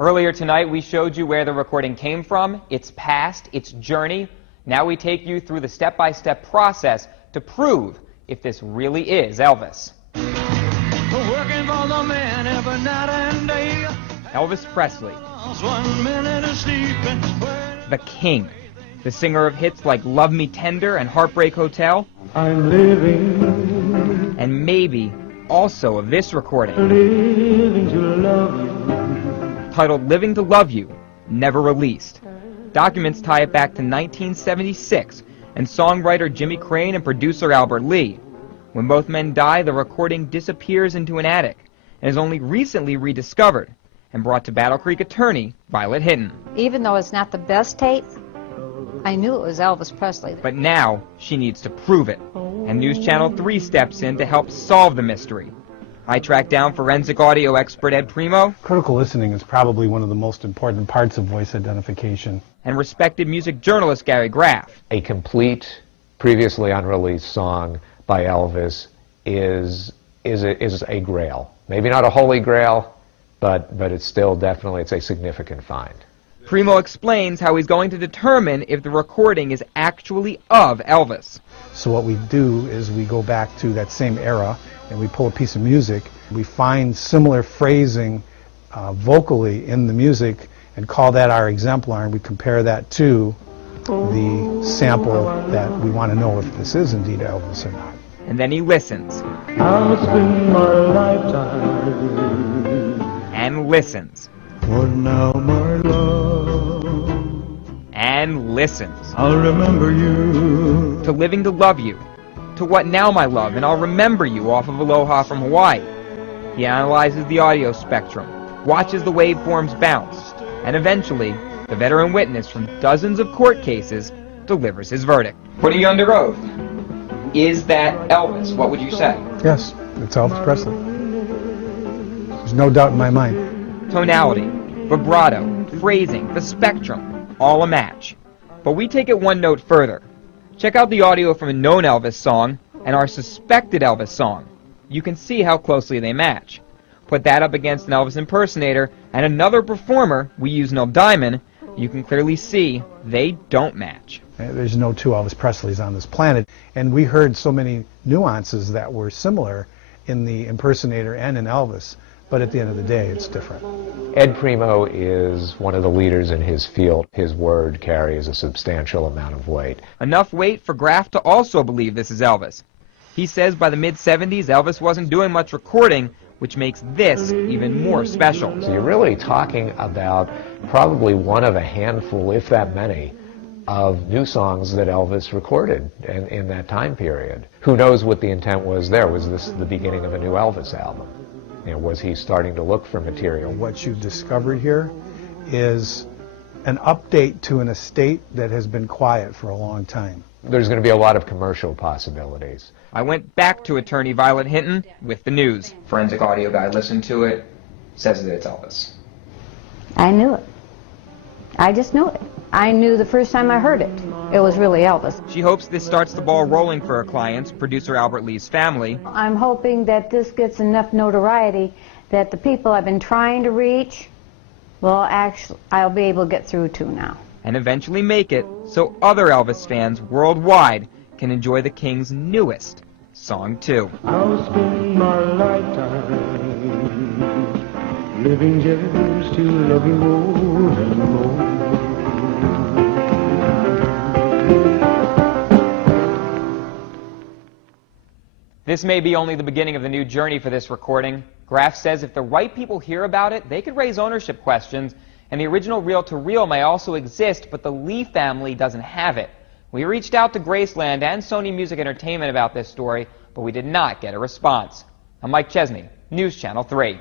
Earlier tonight, we showed you where the recording came from, its past, its journey. Now we take you through the step-by-step process to prove if this really is Elvis. Elvis Presley, the king, the singer of hits like Love Me Tender and Heartbreak Hotel, I'm living, and maybe also of this recording, living to love you. titled Living to Love You, never released. Documents tie it back to 1976, and songwriter Jimmy Crane and producer Albert Lee. When both men die, the recording disappears into an attic and is only recently rediscovered and brought to Battle Creek attorney Violet Hinton. Even though it's not the best tape, I knew it was Elvis Presley. But now she needs to prove it, and News Channel 3 steps in to help solve the mystery. I tracked down forensic audio expert Ed Primo. Critical listening is probably one of the most important parts of voice identification. And respected music journalist Gary Graff. A complete, previously unreleased song by Elvis is a grail. Maybe not a holy grail, but it's still definitely, it's a significant find. Primo explains how he's going to determine if the recording is actually of Elvis. So what we do is we go back to that same era and we pull a piece of music. We find similar phrasing vocally in the music and call that our exemplar, and we compare that to the sample that we want to know if this is indeed Elvis or not. And then he listens. I'll spend my lifetime. And listens. For now, my love, And listens. I'll remember you. To Living to Love You. To What Now, My Love, and I'll Remember You off of Aloha from Hawaii. He analyzes the audio spectrum, watches the waveforms bounce, and eventually, the veteran witness from dozens of court cases delivers his verdict. Putting you under oath. Is that Elvis? What would you say? Yes, it's Elvis Presley. There's no doubt in my mind. Tonality, vibrato, phrasing, the spectrum, all a match. But we take it one note further. Check out the audio from a known Elvis song and our suspected Elvis song. You can see how closely they match. Put that up against an Elvis impersonator and another performer, we use Neil Diamond, you can clearly see they don't match. There's no two Elvis Presleys on this planet, and we heard so many nuances that were similar in the impersonator and in Elvis, but at the end of the day, it's different. Ed Primo is one of the leaders in his field. His word carries a substantial amount of weight. Enough weight for Graff to also believe this is Elvis. He says by the mid-70s, Elvis wasn't doing much recording, which makes this even more special. So you're really talking about probably one of a handful, if that many, of new songs that Elvis recorded in that time period. Who knows what the intent was there? Was this the beginning of a new Elvis album? You know, was he starting to look for material? What you've discovered here is an update to an estate that has been quiet for a long time. There's going to be a lot of commercial possibilities. I went back to attorney Violet Hinton with the news. Forensic audio guy listened to it, says that it's Elvis. I knew it. I just knew it. I knew the first time I heard it. It was really Elvis. She hopes this starts the ball rolling for her clients, producer Albert Lee's family. I'm hoping that this gets enough notoriety that the people I've been trying to reach, well, actually, I'll be able to get through to now. And eventually make it so other Elvis fans worldwide can enjoy the King's newest song too. I'll spend my lifetime living just to love you more and more. This may be only the beginning of the new journey for this recording. Graff says if the right people hear about it, they could raise ownership questions, and the original reel-to-reel may also exist, but the Lee family doesn't have it. We reached out to Graceland and Sony Music Entertainment about this story, but we did not get a response. I'm Mike Chesney, News Channel 3.